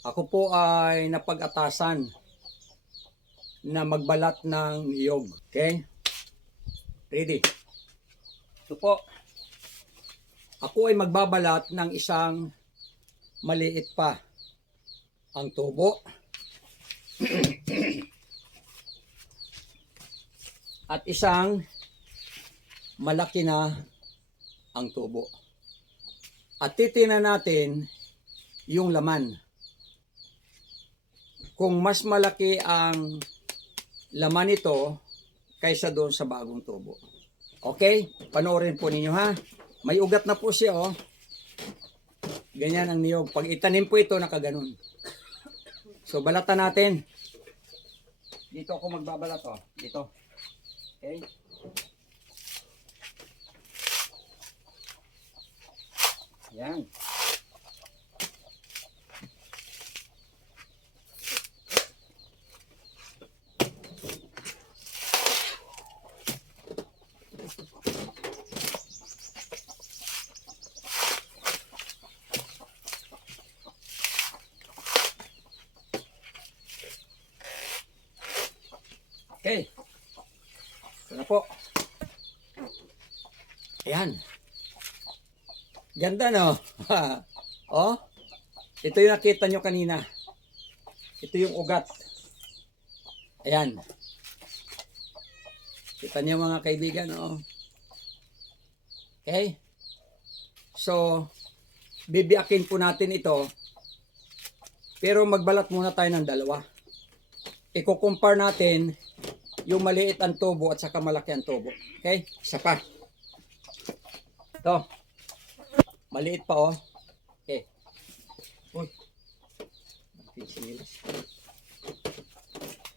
Ako po ay napag-atasan na magbalat ng niyog. Okay? Ready? Ito po. Ako ay magbabalat ng isang maliit pa ang tubo. At isang malaki na ang tubo. At titingnan natin yung laman. Kung mas malaki ang laman nito kaysa doon sa bagong tubo. Okay? Panoorin po ninyo ha. May ugat na po siya oh. Ganyan ang niyog. Pag itanim po ito, nakaganon. So balatan natin. Dito ako magbabalat oh. Dito. Okay? Yan. Okay. Ito na po. Ayan. Ganda no? Oh. Ito yung nakita nyo kanina. Ito yung ugat. Ayan. Kita nyo mga kaibigan oh. Okay. So, bibiyakin po natin ito. Pero magbalat muna tayo ng dalawa. Iko-compare natin yung maliit ang tubo at saka malaki ang tubo. Okay? Isa pa. Ito. Maliit pa oh. Okay. Uy.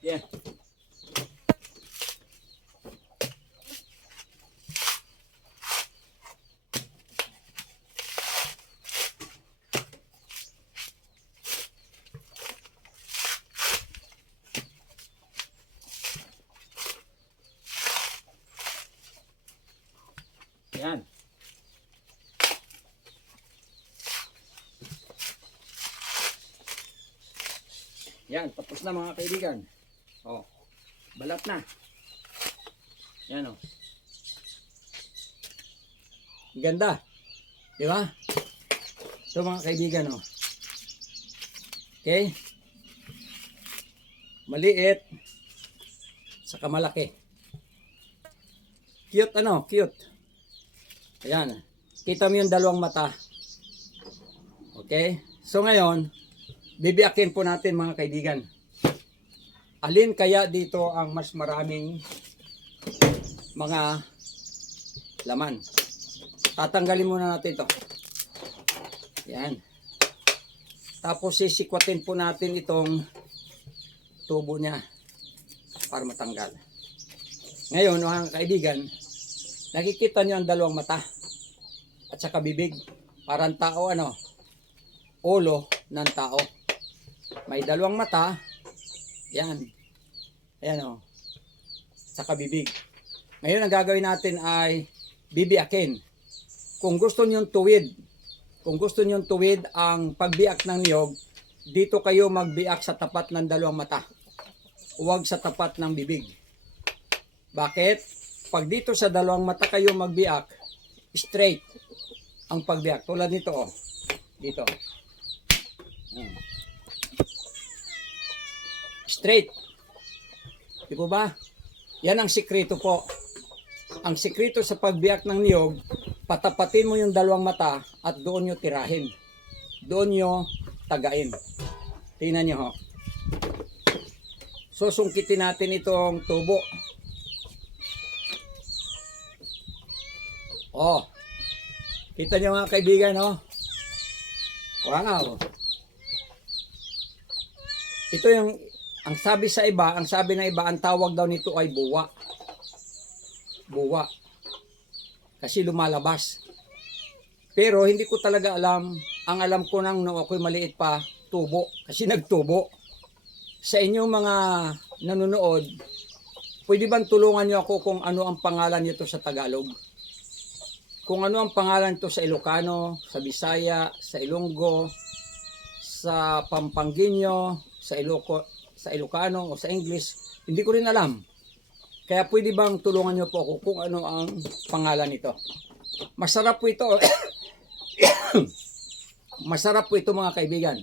Yeah. Yan. Yan, tapos na mga kaibigan. Oh. Balat na. Yan oh. Ganda. Di ba? Ito mga kaibigan oh. Okay? Maliit saka malaki. Cute ano? Cute. Ayan. Kita mo yung dalawang mata. Okay? So ngayon, bibiyakin po natin mga kaibigan. Alin kaya dito ang mas maraming mga laman? Tatanggalin muna natin ito. Ayan. Tapos sisikwatin po natin itong tubo niya para matanggal. Ngayon mga kaibigan, nakikita niyo ang dalawang mata at saka bibig. Parang tao ano, ulo ng tao. May dalawang mata. Yan. Ayan o. Saka bibig. Ngayon ang gagawin natin ay bibiyakin. Kung gusto niyong tuwid ang pagbiyak ng niyog, dito kayo magbiyak sa tapat ng dalawang mata. Huwag sa tapat ng bibig. Bakit? Pag dito sa dalawang mata kayo magbiyak, straight ang pagbiyak. Tulad nito oh. Dito. Straight. Di po ba? Yan ang sikreto po. Ang sikreto sa pagbiyak ng niyog, patapatin mo yung dalawang mata at doon nyo tirahin. Doon nyo tagain. Tingnan nyo ho. Susungkitin natin itong tubo. Oh. Kita nyo mga kaibigan oh. Wow. Ito yung ang sabi sa iba, ang tawag daw nito ay buwa. Buwa. Kasi lumalabas. Pero hindi ko talaga alam. Ang alam ko nang nung ako'y maliit pa, tubo. Kasi nagtubo. Sa inyong mga nanonood, pwede bang tulungan niyo ako kung ano ang pangalan nito sa Tagalog? Kung ano ang pangalan nito sa Ilocano, sa Bisaya, sa Ilonggo, sa Pampangueño, sa Ilocano o sa English, hindi ko rin alam. Kaya pwede bang tulungan niyo po ako kung ano ang pangalan nito? Masarap po ito. Masarap po ito mga kaibigan.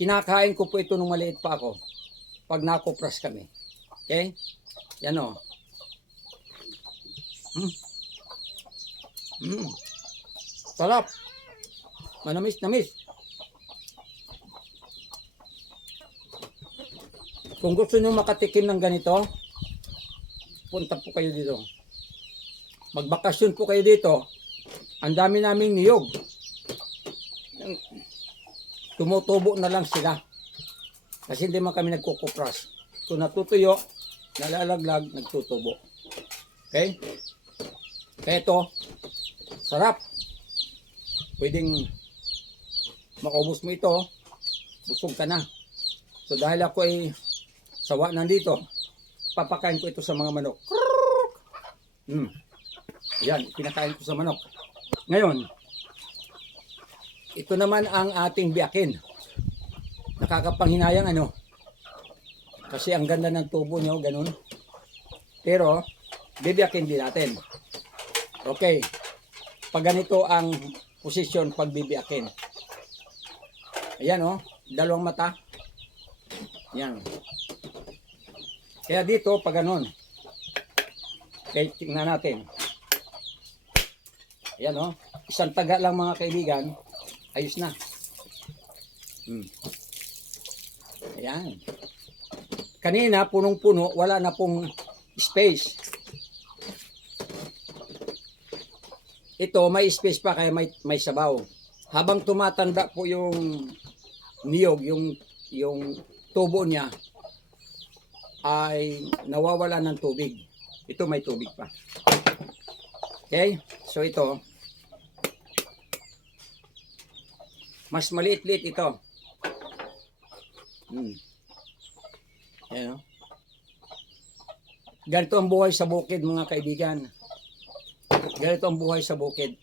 Kinakain ko po ito nung maliit pa ako. Pag nakopras kami. Okay? Yan o. Sarap. Manamis-namis. Kung gusto nyo makatikim ng ganito, punta po kayo dito. Magbakasyon po kayo dito. Ang dami naming niyog. Tumutubo na lang sila. Kasi hindi man kami nagkukupras. Kung natutuyo, nalalaglag, nagtutubo. Okay? Kaya ito, sarap. Pwedeng maubos mo ito, busog ka na. So dahil ako ay sawa nandito, papakain ko ito sa mga manok. Yan, pinakain ko sa manok. Ngayon, ito naman ang ating biyakin. Nakakapanghinayang ano. Kasi ang ganda ng tubo nyo, ganun. Pero, bibiyakin din natin. Okay. Pag ganito ang posisyon pag bibiyakin. Ayan oh, dalawang mata. Yan. Kaya dito, pag ganun. Okay, tingnan natin. Ayan oh, isang taga lang mga kaibigan. Ayos na. Ayan. Kanina, punong-puno, wala na pong space. Ito, may space pa kaya may sabaw. Habang tumatanda po yung niyog, yung tubo niya, ay nawawala ng tubig. Ito may tubig pa. Okay? So ito, mas maliit-liit ito. Ayan, oh. Ganito ang buhay sa bukid mga kaibigan. Ganito ang buhay sa bukid.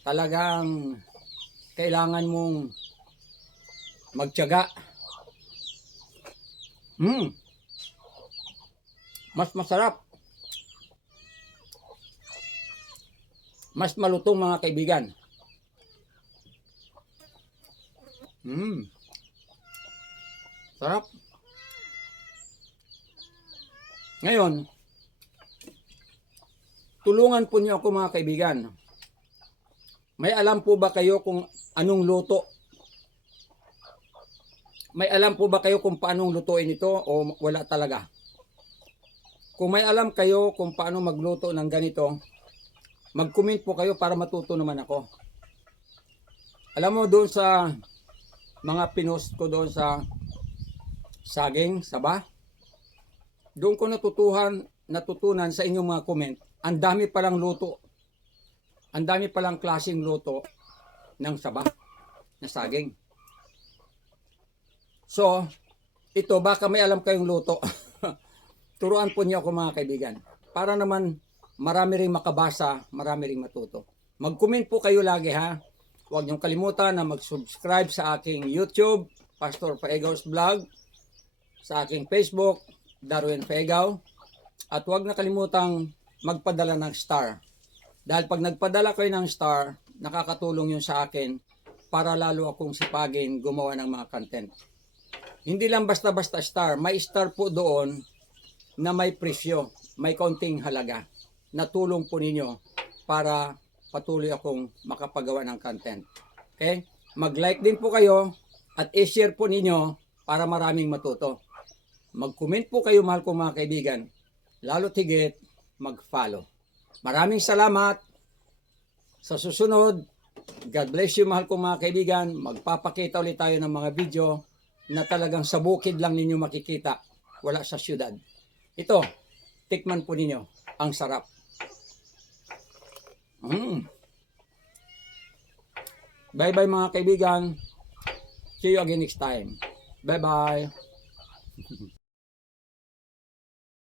Talagang kailangan mong magtiyaga. Mas masarap. Mas malutong mga kaibigan. Sarap. Ngayon, tulungan po niyo ako mga kaibigan. May alam po ba kayo kung anong luto? May alam po ba kayo kung paanong lutuin ito o wala talaga? Kung may alam kayo kung paano magluto ng ganito, mag-comment po kayo para matuto naman ako. Alam mo doon sa mga pinost ko doon sa saging, saba, doon ko natutunan sa inyong mga comment, ang dami palang luto. Ang dami palang klaseng luto ng saba na saging. So, ito baka may alam kayong luto. Turuan po niyo ako mga kaibigan. Para naman marami ring makabasa, marami ring matuto. Mag-comment po kayo lagi ha. Huwag niyong kalimutan na mag-subscribe sa aking YouTube, Pastor Paegaw's Vlog, sa aking Facebook, Darwin Paegaw. At huwag na kalimutang magpadala ng star. Dahil pag nagpadala kayo ng star, nakakatulong yun sa akin para lalo akong sipagin gumawa ng mga content. Hindi lang basta-basta star. May star po doon na may presyo, may konting halaga. Natulong po ninyo para patuloy akong makapagawa ng content. Okay? Mag-like din po kayo at i-share po ninyo para maraming matuto. Mag-comment po kayo mahal kong mga kaibigan. Lalo tigit, mag-follow. Maraming salamat. Sa susunod, God bless you mahal kong mga kaibigan. Magpapakita ulit tayo ng mga video na talagang sa bukid lang ninyo makikita. Wala sa syudad. Ito, tikman po ninyo. Ang sarap. Bye-bye mga kaibigan. See you again next time. Bye-bye.